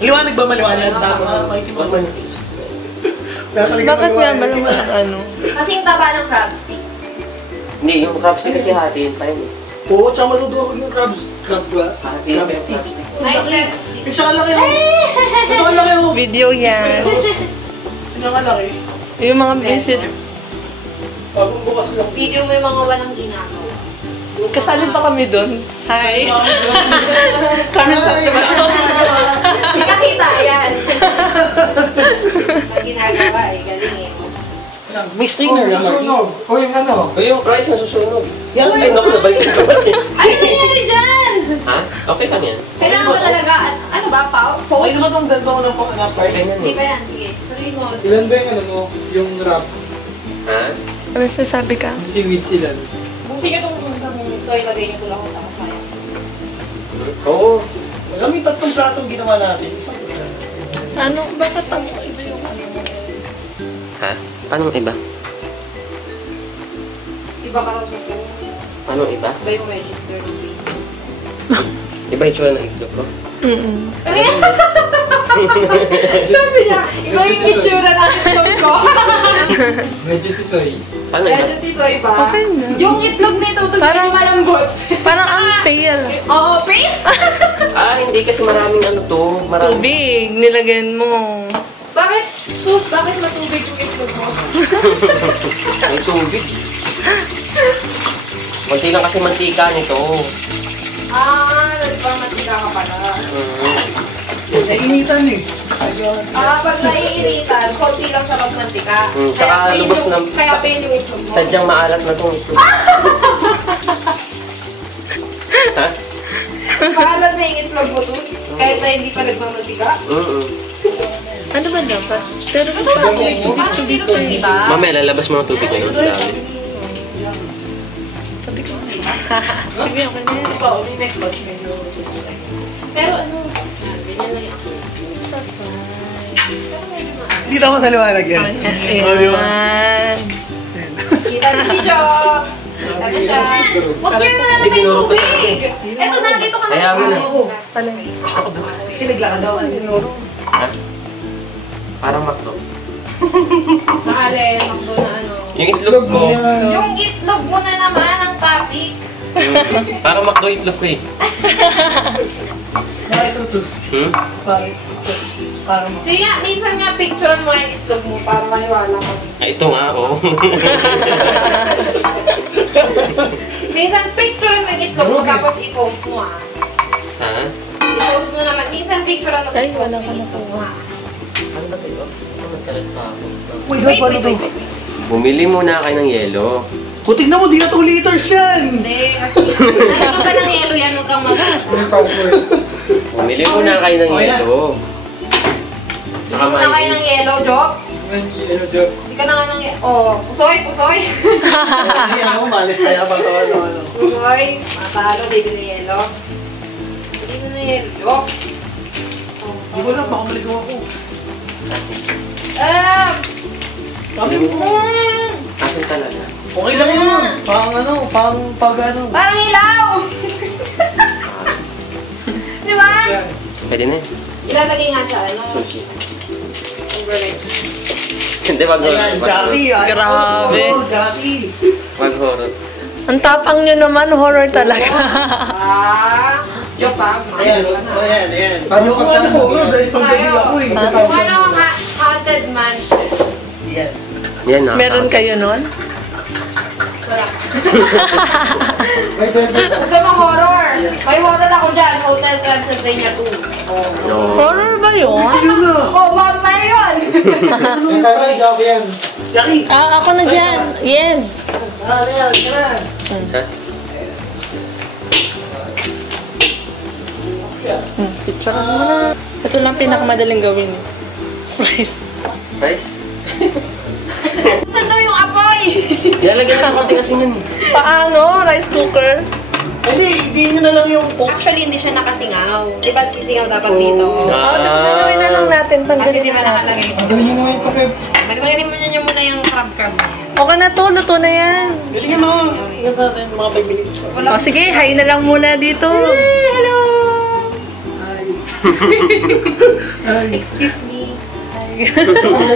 Liwanag ba maliwanag? Makikipag. Bakit nga malang ano? Kasi yung taba ng crab stick. Hindi, yung crab stick kasi hatiin pa yun. Oo, tsaka maludurog yung crab ba? Hatiin pa yung stick. crab stick. Yung siya kalaki yung... Ito kalaki yung... Video yan. Yung kalaki. Yung mga visit. Bagong bukas lang. Video mo yung mga walang ginagawa. Kasali pa kami doon. Hi! Kami sa Hindi nakita, yan. Ang ginagawa eh, galing eh. May strainer lang. Susunog. O yung ano? O yung price na susunog. Yan, Ay, naku, nabalik ko ba? Ano nangyari dyan? Ha? Okay lang yan. Kailangan mo talaga, ano ba, Pao? Okay naman itong ganito ko ng price. Hindi ba yan? Sige, tuloy mo. Ilan ba yung ano mo? Yung wrap? Ha? Ano sasabi ka? Yung seaweed sila. Buti nyo itong toy, lagay nyo ko lang kung tapos kaya. Oo. Alam mo yung tatlong platong ginawa natin. Ano? Bakit ang iba yung ano? Ha? Paano iba? Iba ka raw sa phone. Paano iba? Iba yung register ng Facebook. Iba yung tsura ng itlog ko? Sabi niya, iba yung itsura natin sa ko. Medyo tisoy. Paano iba? Medyo tisoy ba? Okay na. Yung itlog nito, tapos yung malambot. Parang ang tail. Oo, pink? Hindi kasi maraming ano to. Maraming... Tubig, nilagyan mo. Bakit? Sus, bakit matubig yung itlog mo? May tubig. Kunti lang kasi mantika nito. Nagpamatika ka pala. Nainitan eh. Pag naiinitan, konti lang sa magmantika. Saka lubos ng... Kaya pa yung itlog mo. Sadyang maalat na itong itlog. Ha? Maalat na yung itlog mo to. Kahit na hindi pa nagmamantika. Ano ba dapat? Pero Ito na to. Bakit dito pa, di ba? Mamaya, lalabas mo ng tubig ngayon. Dami. sige, okay na yan. Pa, yung next batch medyo... Pero ano, ganyan lang yung Hindi tama sa liwanag yan. Ayan. kita na si Jo. Kita na siya. Huwag niyo na naman yung tubig. Eto na, dito ka na. Kaya mo na. Kasi naglakad daw. Ha? Parang makdo. Mahalin, makdo na ano. Yung itlog ko. Yung itlog mo na naman ang topic. Parang makdo itlog ko eh. Bakit tutus? Bakit? Parang Sige nga, minsan nga picturean mo yung itlog mo para maniwala ka. Ito nga, oo. Minsan picturean mo yung itlog mo tapos i-post mo ah. Ha? I-post mo naman. Minsan picturean mo Ay, i-post wala mo ka yung na itlog mo ah. Ano ba tayo? Nagkalat pa ako. Wait. Bumili muna kayo ng yelo. Putik na mo, di na 2 liters yan! Hindi, kasi nalagyan pa ng yelo yan, huwag kang Bumili muna kayo ng yelo. Hindi mo na kayo ng yelo, Job. Hindi ka na nga ng yelo. Oh, pusoy. Ay, ano, malis kaya pa ito, ano. Pusoy, matalo, baby ng yelo. Hindi na ng yelo, Job. Di ko lang, baka maligaw ako. Kami mo. Asin talaga. Okay lang yun. Pang ano, pag ano. Parang ilaw! Di ba? Pwede na yun. Ilalagay nga sa ano. Sushi. Overnight. Hindi, wag Ayan, Jackie. Grabe. Jackie. Wag horror. Ang tapang nyo naman, horror talaga. Job ah. Ayan, ayan. Parang Yung pagka- ano ko, dahil paggabi ako eh. Yung ano, haunted mansion. Yan. Yan na. Meron kayo nun? Wala. Gusto mo horror? May horror ako dyan. Hotel Transylvania 2. No. Horror ba yun? Ayun na. Oh, mama yun! Yung kaya Jackie yan. Jackie. Ako na dyan. Yes. Ayan. Ha? Picture mo na. Ito lang pinakamadaling gawin. Fries. Rice? Saan daw yung apoy? Ilalagyan na ng konting asin yun. Paano? Rice cooker? Hindi nyo na lang yung coke. Actually, hindi siya nakasingaw. Di ba sisingaw dapat dito? Oo, tapos gawin na lang natin. Kasi Tanggalin di ba na natin. nakalagay ito? Magaling nyo naman yung takip. Magpagaling mo niyo muna yung crab. Okay na to. Luto na yan. Galing yung mga, natin, mga 5 minutes. O sige, hi na lang muna dito. Hello! Ay. Excuse me.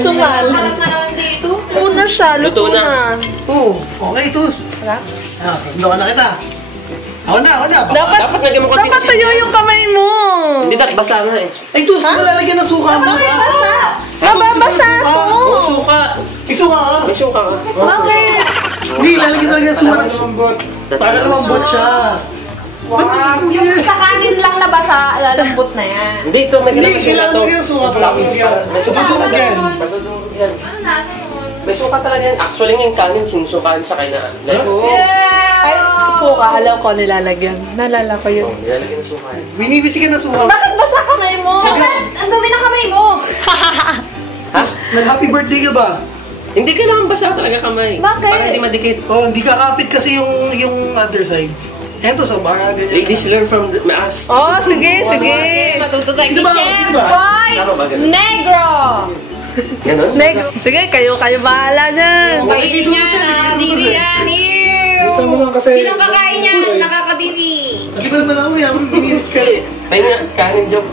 Sumal. Harap na naman dito. Una siya, luto Luto na. na. Okay, tus. Doon na kita. Ako na. Dapat lagyan mo konting Dapat asin. tayo yung kamay mo. Hindi, basa nga eh. Ay, tus, malalagyan ng suka mo. Mababasa to. Oo, suka. May suka ka. May suka ka. Bakit? Hindi, lalagyan talaga ng suka. Para lumambot siya. Wow. Yung sa kanin lang na basa, lalambot na yan. Hindi, ito may Hindi, ganang suka kailangan to. lagyan ng suka. May suka. Tutulog yan. Matutulog yan. Ano nasa yun? May suka talaga yan. Actually, yung kanin, sinusukaan sa kanya. Ay, suka, alam ko nilalagyan. Nalala ko yun. Oh, nilalagyan ng suka yan. Binibisi ka ng suka. Bakit basa kamay mo? Bakit? Ang dumi ng kamay mo. Ha? Nag-happy birthday ka ba? Hindi kailangan basa talaga kamay. Bakit? Para hindi madikit. Oh, hindi ka kapit kasi yung other side. Eto, so baka ganyan. Ladies learn from us. Oh, sige. Matuto tayo Di ni ba? Chef Di ba? Boy Tama ba ganun? Negro. Ganon? Sige, kayo bahala dyan. Kainin niya, nakakadiri yan. Ew. Gusto mo lang kasi- Sino kakain niya? Nakakadiri. Hindi ko naman ako, binibis ka. May nga, kanin joke.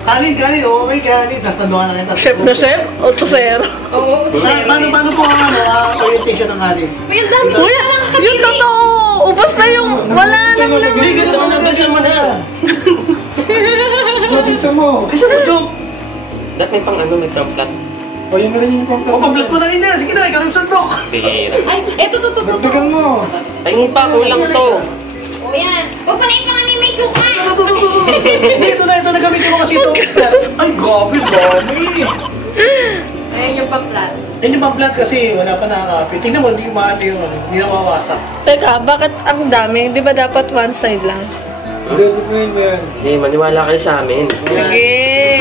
Kanin, okay, kanin. Tapos nanduhan na kita. Chef na chef o tosero? Oo. Paano po ang orientation ng kanin? Uy, ang dami Uy, yung totoo. Ubus na yung wala nang Hindi, laman. ganun mo na, Bilisan mo na. Bilisan mo. Bilisan mo joke. Dapat may pang ano, may pang-plat. O, yun na rin yung pang-plat. O, pang-plat mo na rin yan. Sige na, ikaw yung sandok. Bihira. Ay, eto, to. Dagdagan mo. Ay, hindi pa, kulang to. O yan. Huwag pa na ito nga may suka. Hindi, ito na gamitin mo kasi ito. Ay, grabe. Ayan yung pa-plat. Yan yung pang-plat kasi wala pa nakakapit. Tingnan mo, hindi maano yung ano, hindi nawawasak. Teka, bakit ang dami? Di ba dapat one side lang? Hindi, maniwala kayo sa amin. Sige.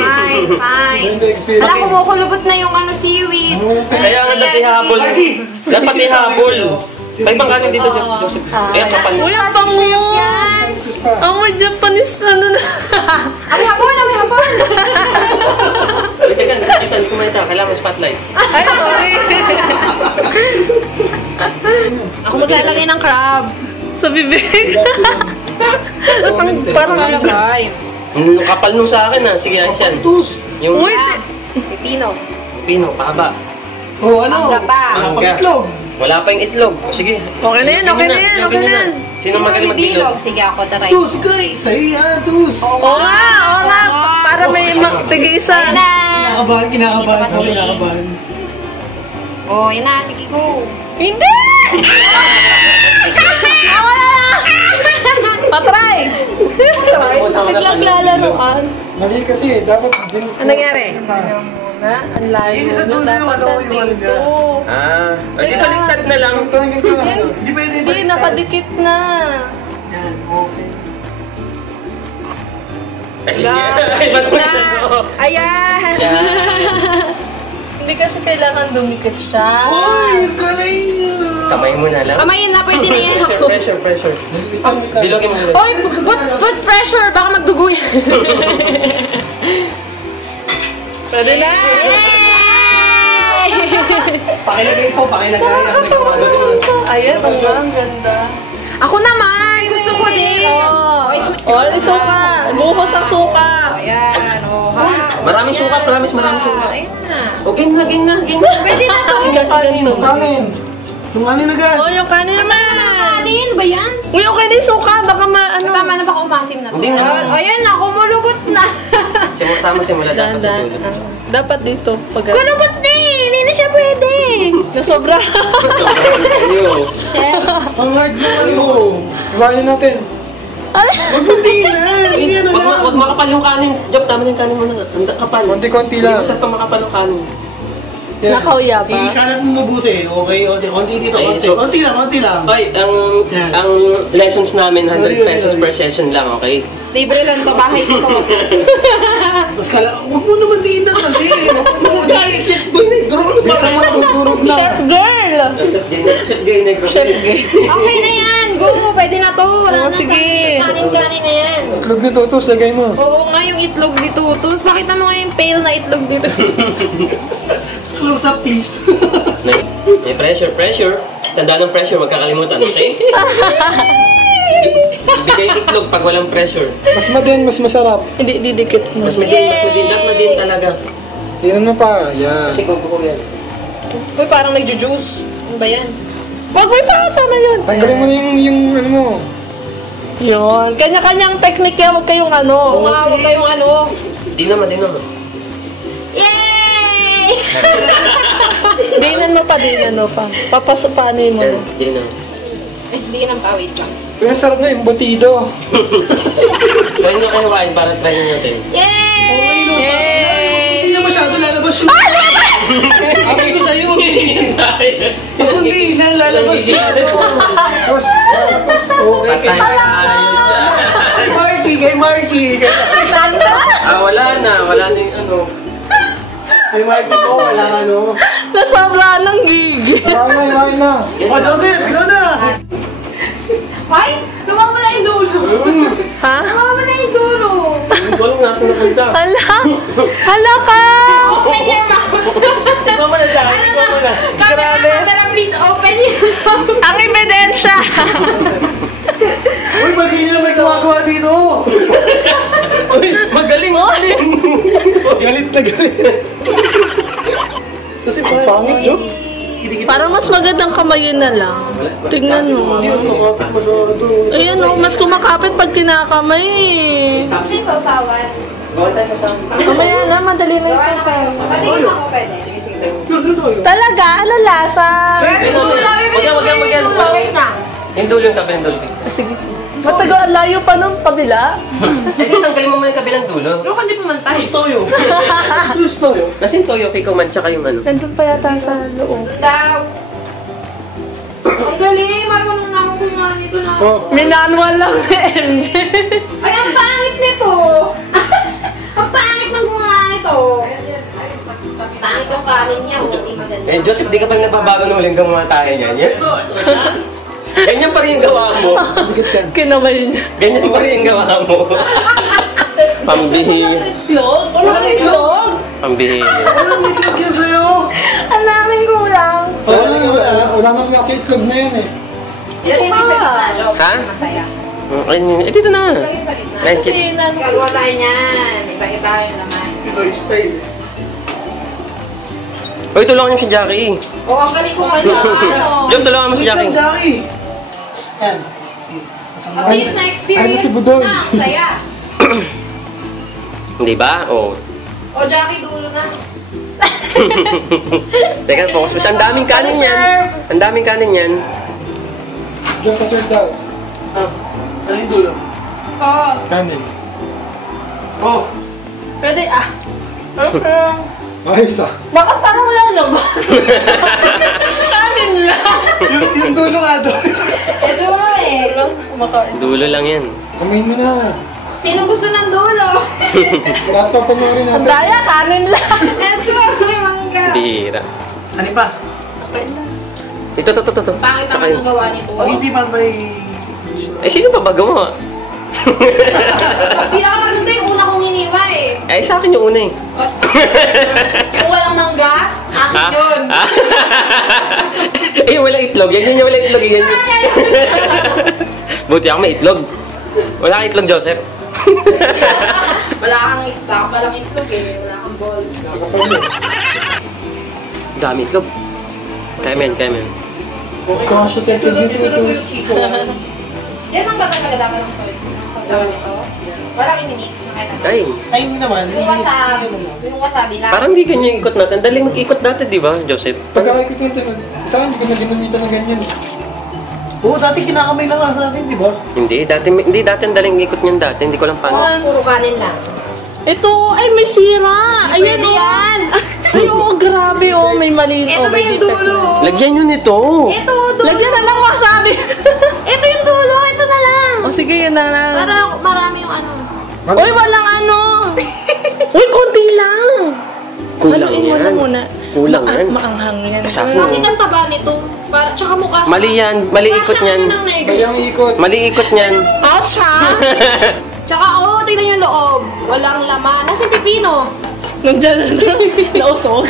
Fine. Wala, kumukulubot na yung ano, seaweed. Kaya nga dati habol. Dapat ihabol. May pang kanin dito, Joseph. Eh, kapal. Uy, ang bango! Yan. Ang may Japanese ano na. Ami hapon. Uy, teka, nakikita, hindi ko makita. Kailangan spotlight. Ay, sorry. Ako maglalagay ng crab. Sa bibig. Parang Lalagay. Yung kapal nung sa akin, Sige, ayos yan. Yung Uy, Yan. Pipino. pino, pahaba. Oh, ano? Mangga pa. Pang-itlog. Wala pa yung itlog. O, sige. Okay na yan, okay na yan, okay na yan. Sino magaling magbilog? Sige, ako taray. Tus, guys. Sa'yo yan, tus. Oo nga. Para may Ayan tigisa. na. Kinakabahan. Hindi Okay, kasi. kinakabahan. Oh, yan na. Sige, go. Hindi! Ako na lang! Patry! Biglang lalaroan. Mali kasi, dapat din. Ano nangyari? Ang layo Yung sa dulo na yung dapat ano, yung nandito. Di baliktad na lang. Hindi pwede. Hindi, nakadikit na. Yan, okay. Ay, ba't mo ito? Ayan. Hindi kasi kailangan dumikit siya. Uy, galing! Kamay mo na lang. Kamayin na, pwede na yan. Pressure. Bilogin mo ulit. Oy, put pressure. Baka magdugo yan. Pwede na. Pakilagay po, pakilagay. Ayan, ang ganda. Ako naman. Gusto ko din. Oh, suka. Buhos ang suka. Ayan. Oh, ha? Maraming suka, promise, maraming suka. Ayan na. O, game na. Pwede na to. Kanin. Yung ano na gan? Oh, yung kanin naman. Kanin ba yan? Uy, okay na yung suka. Baka Tama na, baka umasim na to. Hindi na. Ayan na, kumulubot na. Simula dapat sa dulo. Dapat dito. Pag Kulubot na eh. Hindi na siya pwede. nasobra. Ang hard na ano. Iwanin natin. Huwag mo tingnan. Hindi ano lang. Huwag makapal yung kanin. Job, tama na yung kanin mo na. Ang kapal. Konti-konti Hindi lang. mo pa makapal yung kanin. Nakauya ba? Ikalat mo mabuti. Okay, konti dito, Ay, konti. so- Konti lang. Ay, Yan. ang lessons namin, 100 pesos per session lang, okay? Libre lang to, bahay ko to. Tapos kala, huwag mo naman tingnan kasi. Guys, chef boy negro. Bisa mo na tutulog na. Chef girl! Chef gay negro. Chef gay. Okay na yan. Go, pwede na to. Wala Oh, na sige. Kanin-kanin na yan. Itlog nito, tos, lagay mo. Oo nga, yung itlog dito. Tapos pakita mo nga yung pale na itlog dito. Close up, please. May pressure. Tandaan ng pressure, huwag kakalimutan, okay? Bigay itlog pag walang pressure. Mas madin, mas masarap. Hindi, didikit mo. Mas madin talaga. Tingnan mo pa. Yan. Kasi kung ko yan. Uy, parang nagjo-juice. Ano ba yan? Wag mo ipakasama yun. Tanggalin mo na yung ano mo. Yun. Kanya-kanyang technique yan. Huwag kayong ano. Huwag kayong ano. Di naman. Yay! Dinan mo pa. Papaano mo na. Di naman. Hindi nang pawit lang. Pero sarap na yung embutido. Try nyo kayo wine para try nyo natin. Yay! Hindi na masyado lalabas yung... Sabi ko sa'yo, pag hindi na lalabas yung... Tapos, Okay, kay Marky. Wala na yung ano. Kay Marky ko, wala ano. Nasobra lang, gig. kain na. O, Joseph, ikaw na. Ay! Lumama na yung dulo. Ha? Lumama na yung dulo. Hindi ko alam nga kung napunta. Hala ka! Open your mouth. Ikaw mo na dyan. Ikaw mo na. Camera, please open your mouth. Ang ebidensya! Uy, ba't hindi na may gumagawa dito? Uy, magaling. Galit na galit. Kasi Pangit, Joe. Parang mas magandang kamayin na lang. Tingnan mo. Hindi ko kumapit masyado. Ayan o, mas kumakapit pag kinakamay. Kasi sausawan. Gawin tayo sa tama. Mamaya na, madali na yung sasawa. Patingin mo ako pwede. Talaga? Ano lasa? Wag yan. Hindul yung kabilang dulo. Sige. Matagal, layo pa nung kabila. Hindi, tanggalin mo muna yung kabilang dulo. Yung hindi pumantay. Toyo. Toyo. Kasi yung toyo, kiko man, tsaka yung ano. Nandun pa yata sa loob. Daw. Ang galing. Marunong na akong gumawa nito na. May manual lang ni MJ. Ay, ang pangit nito. Ang pangit ng gumawa nito. Pangit yung kanin niya. Hindi maganda. Eh, Joseph, di ka pa nababago ng uling gawa tayo niyan. Ganyan pa rin yung gawa mo. Kinamay niya. Ganyan pa rin yung gawa mo. Pambihira. Itlog? Ano ang itlog? Pambihira. Ano may itlog yan sa'yo? Ang daming kulang. Wala nang kasi itlog na yan eh. Ilagay mo sa gitna, Job. Ha? Masaya. Eh, dito na. Ilagay sa gitna. Right, chip. Gagawa tayo niyan. Iba-iba yung laman. Pinoy style. Uy, tulungan niyo si Jackie. Oo, ang galing ko ano. Jom, tulungan mo si Wait lang, Jackie. Jackie. Yan. Mabilis na experience. Ano si Budoy? Na, saya. Hindi ba? Oo. O, Jackie, dulo na. Teka, focus mo. Ang daming kanin yan. Ang daming kanin yan. Diyan ka sir daw. Ano yung dulo? Oo. Kanin. Oh. Pwede Ayos ah. Bakit parang wala naman? Kanin lang. Yung dulo nga doon. Ito nga eh. Kumakain. Dulo lang yan. Kumain mo na. Sino gusto ng dulo? Lahat pa panoorin Ang natin. daya, kanin lang. Ito, may mangga. Bihira. Ano pa? Ito. Pangit Tsaka naman yun. ang gawa nito. Pag hindi pantay... Eh, sino pa ba gumawa? Pinakamaganda yung una kong iniwa eh. Eh, sa akin yung una eh. Yung walang mangga, akin yun. Eh, wala itlog. Yan yung wala itlog. Yan yun. Buti ako may itlog. Wala kang itlog, Joseph. Wala kang itlog eh. Wala kang ball. Dami itlog. Kaya men. Conscious and Tutus. Yan ang ba talaga dapat ng soy sauce? Ang gawa nito? Walang iminik. Ay, Ay, hindi naman. Yung wasabi lang. parang di ganyan yung ikot natin. Dali mag-ikot dati, di ba, Joseph? Pagkakikot yung tinag... Saan hindi ko na ginamita na ganyan. Oo, dati kinakamay lang nasa natin, di ba? Hindi dati ang daling ikot niyan dati. Hindi ko lang paano. Puro kanin lang. Ito, ay may sira. Ayan Pwede yan. Ay, oh, grabe oh. May maliit. Ito oh, na may yung defect dulo. na. Lagyan nyo nito. Ito, dulo. Lagyan na lang wasabi. Ito yung dulo. Ito na lang. O sige, yun na lang. Para marami yung ano. Uy, walang ano. Uy, konti lang. Kulang Haluin mo na yan. muna. Kulang yan. Maanghang yan. Sa akin, Bakit ang taba nito? Tsaka mukha siya. Mali yan. Mali ikot niyan. Bayang ikot. Mali ikot niyan. Ouch, ha? Tsaka tingnan yung loob. Walang laman. Nasa yung pipino. Nandiyan na lang. Nausog.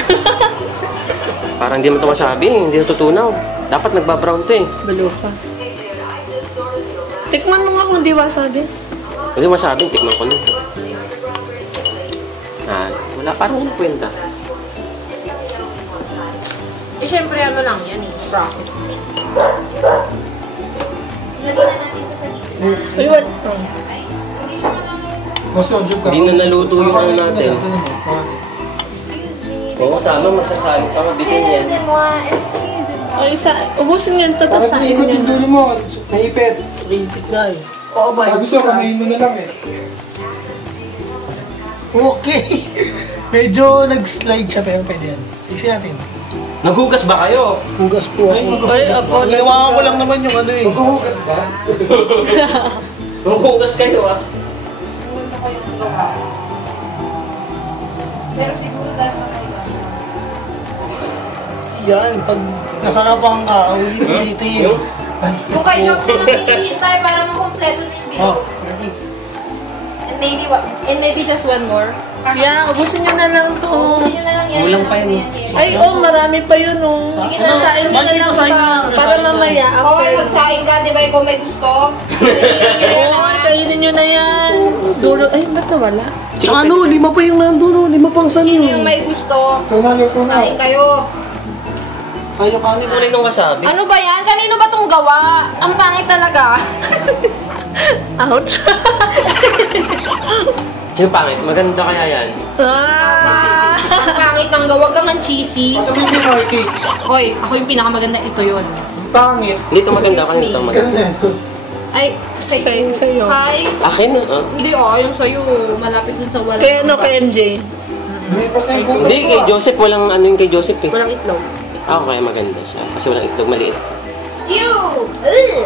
Parang hindi mo ito masabi. Hindi natutunaw. Dapat nagbabrown to eh. Balo ka. Tikman mo nga kung di wasabi. Hindi masabing, tikman ko na. Wala parang walang kwenta. Eh, syempre ano lang yan eh. Process. Uy, what? Mas yung joke ka. Hindi na naluto yung ano natin. Oo, tama, masasabi. Tama, bitin yan. O isa, ubusin yun, Parang tatasain ikot yung yun. dulo mo. Naipit. Repeat na eh. Oh my Sabi sa'yo, kamayin mo na lang eh. Okay. Medyo nag-slide siya pero pwede yan. Isi natin. Naghugas ba kayo? Hugas po ako. Ay, ako. Ginawa ko lang naman yung ano eh. Maghuhugas ba? Naghugas kayo ah. Pero siguro dahil makaiba. Yan, pag nakakapang ka, ulitin. Kung kay Joke na lang hinihintay para makompleto na yung Oh, bilog. ready. And maybe just one more. Yeah, ubusin nyo na lang to. Ubusin nyo na lang yan. Kulang pa yun. Ay, marami pa yun, oh. Sige na. Sain nyo na lang para mamaya. Hoy, After. magsaing ka, di ba? Ikaw may gusto. Oo, kainin nyo na yan. Dulo. Ay, ba't nawala? Tsaka ano, 5 pa yung nandun, 5 pang san Sino yun. yung may gusto? Ito na, luto na. Saing kayo. Ayaw kanin. Wala nung wasabi. Ano ba yan? Kanino ba tong gawa? Ang pangit talaga. Ouch. Sino pangit? Maganda kaya yan. Ah! Ang pangit ng gawa. Huwag kang cheesy. Sabi mo yung Marky. Hoy, ako yung pinakamaganda. Ito yun. Ang pangit. Hindi ito maganda Excuse ka. me. Ito maganda. Ay, Sa'yo. Kay? Akin? Hindi, yung sa'yo. Malapit dun sa wala. Kaya ano, kay MJ? Hindi pa sa'yo kung Hindi, kay Joseph. Walang ano yung kay Joseph eh. Walang itlog. Kaya maganda siya. Kasi walang itlog maliit. Ew! Ugh!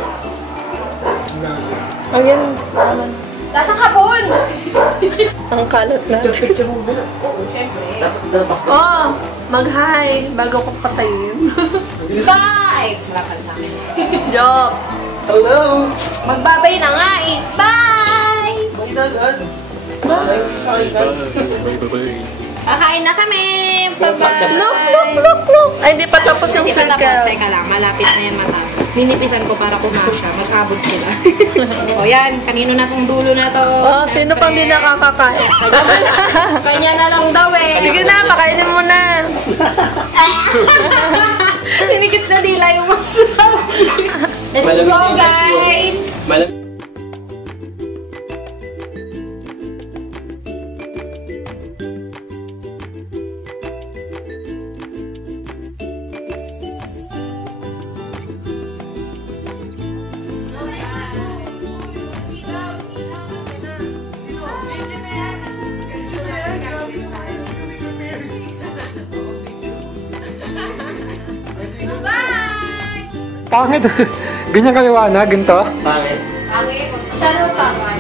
Ayan. Lasang hapon! Ang kalat na. Oo, syempre. Oh, mag-hi bago ko patayin. Bye! Harapan sa akin. Joke. Hello! Magbabay na nga eh. Bye! May nagad. Ayaw isa kayo. Kakain na kami! Bye-bye! Look. Ay, di pa tapos yung Hindi pa tapos. circle. Teka lang, malapit na yan matapos. Ninipisan ko para pumasya. Mag-abot sila. O yan, kanino na tong dulo na to? Oh, sino pang di nakakakain? Kanya na lang daw eh. Sige na, pakainin mo na. Tinikit na nila yung masarap. Let's go, guys! pangit. Ganyan kaliwanag, ganito. Pangit. Okay, masyadong pangit.